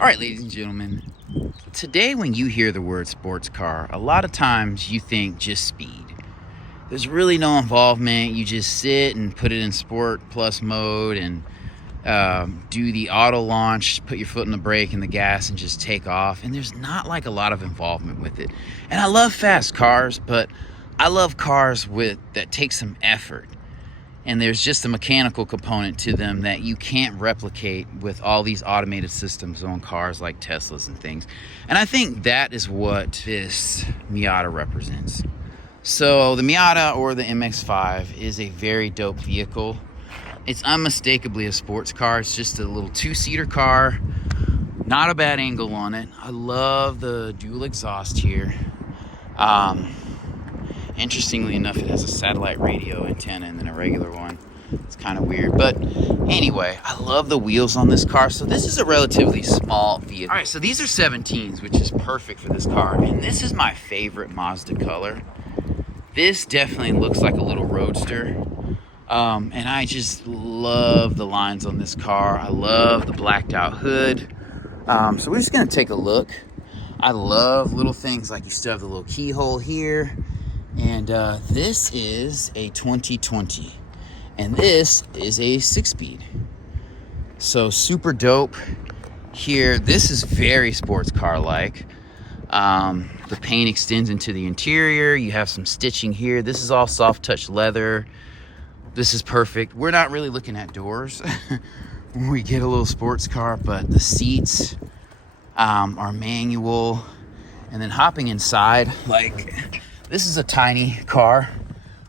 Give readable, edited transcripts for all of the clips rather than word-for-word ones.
All right, ladies and gentlemen, today when you hear the word sports car, a lot of times you think just speed. There's really no involvement. You just sit and put it in sport plus mode and do the auto launch, put your foot in the brake and the gas and just take off. And there's not like a lot of involvement with it. And I love fast cars, but I love cars that take some effort. And there's just a mechanical component to them that you can't replicate with all these automated systems on cars like Teslas and things. And I think that is what this Miata represents. So the Miata, or the MX-5, is a very dope vehicle. It's unmistakably a sports car. It's just a little two-seater car. Not a bad angle on it. I love the dual exhaust here. Interestingly enough, it has a satellite radio antenna and then a regular one. It's kind of weird. But anyway, I love the wheels on this car. So this is a relatively small vehicle. All right, so these are 17s, which is perfect for this car. And this is my favorite Mazda color. This definitely looks like a little roadster. And I just love the lines on this car. I love the blacked out hood. So we're just gonna take a look. I love little things like you still have the little keyhole here. And this is a 2020. And this is a 6-speed. So super dope here. This is very sports car-like. The paint extends into the interior. You have some stitching here. This is all soft touch leather. This is perfect. We're not really looking at doors when we get a little sports car, but the seats are manual. And then hopping inside, like, this is a tiny car,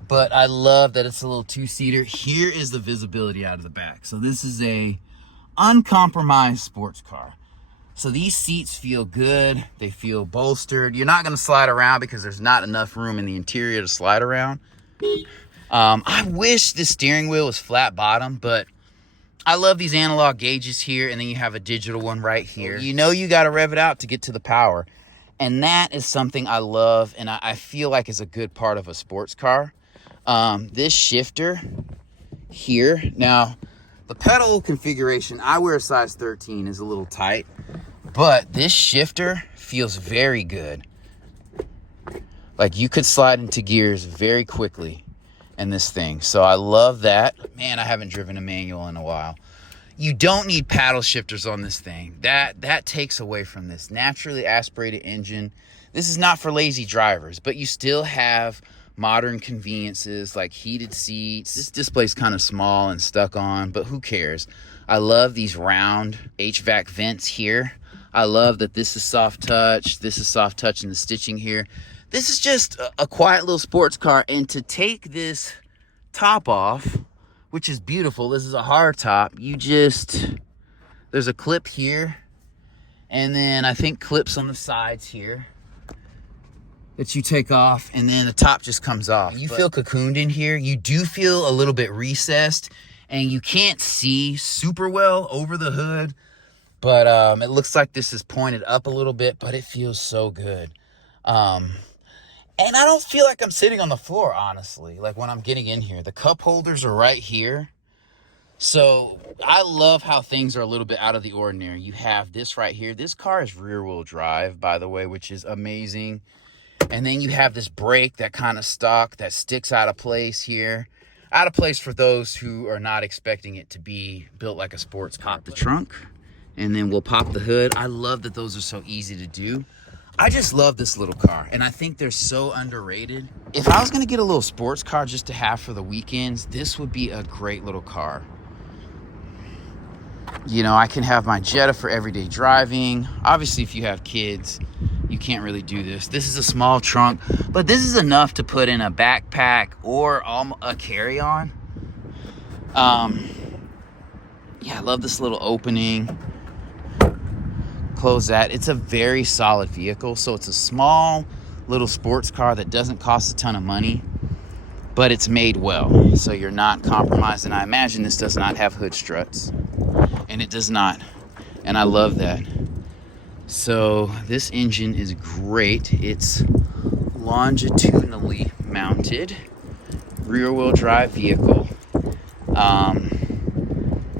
but I love that it's a little two-seater. Here is the visibility out of the back. So this is a uncompromised sports car. So these seats feel good. They feel bolstered. You're not going to slide around because there's not enough room in the interior to slide around. I wish the steering wheel was flat bottom, but I love these analog gauges here, and then you have a digital one right here. You know you got to rev it out to get to the power. And that is something I love, and I feel like is a good part of a sports car. This shifter here, now the pedal configuration, I wear a size 13, is a little tight, but this shifter feels very good. Like you could slide into gears very quickly in this thing. So I love that. Man, I haven't driven a manual in a while. You don't need paddle shifters on this thing. That takes away from this naturally aspirated engine. This is not for lazy drivers, but you still have modern conveniences like heated seats. This display's kind of small and stuck on, but who cares? I love these round HVAC vents here. I love that this is soft touch. This is soft touch in the stitching here. This is just a quiet little sports car. And to take this top off, which is beautiful, this is a hard top, there's a clip here, and then I think clips on the sides here that you take off, and then the top just comes off. You feel cocooned in here. You do feel a little bit recessed, and you can't see super well over the hood, but it looks like this is pointed up a little bit, but it feels so good. And I don't feel like I'm sitting on the floor, honestly, like when I'm getting in here. The cup holders are right here. So I love how things are a little bit out of the ordinary. You have this right here. This car is rear-wheel drive, by the way, which is amazing. And then you have this brake that kind of stuck, that sticks out of place here. Out of place for those who are not expecting it to be built like a sports car. Pop the trunk, and then we'll pop the hood. I love that those are so easy to do. I just love this little car, and I think they're so underrated. If I was going to get a little sports car just to have for the weekends, this would be a great little car. You know, I can have my Jetta for everyday driving. Obviously, if you have kids, you can't really do this. This is a small trunk, but this is enough to put in a backpack or a carry-on. Yeah, I love this little opening. Close that. It's a very solid vehicle. So it's a small little sports car that doesn't cost a ton of money, but it's made well. So you're not compromised. And I imagine this does not have hood struts, and it does not. And I love that. So this engine is great. It's longitudinally mounted rear-wheel drive vehicle.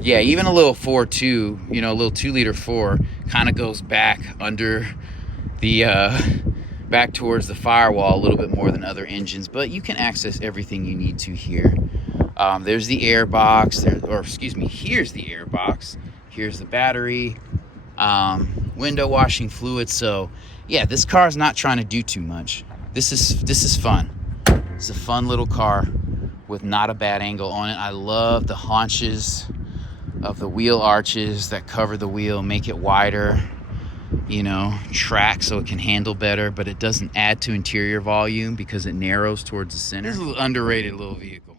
Yeah, even a little 4.2, you know, a little 2-liter 4 kind of goes back under the back towards the firewall a little bit more than other engines, but you can access everything you need to here. There's the air box, or excuse me, here's the air box. Here's the battery, window washing fluid. So yeah, this car is not trying to do too much. This is fun. It's a fun little car with not a bad angle on it. I love the haunches of the wheel arches that cover the wheel, make it wider, you know, track so it can handle better, but it doesn't add to interior volume because it narrows towards the center. This is an underrated little vehicle.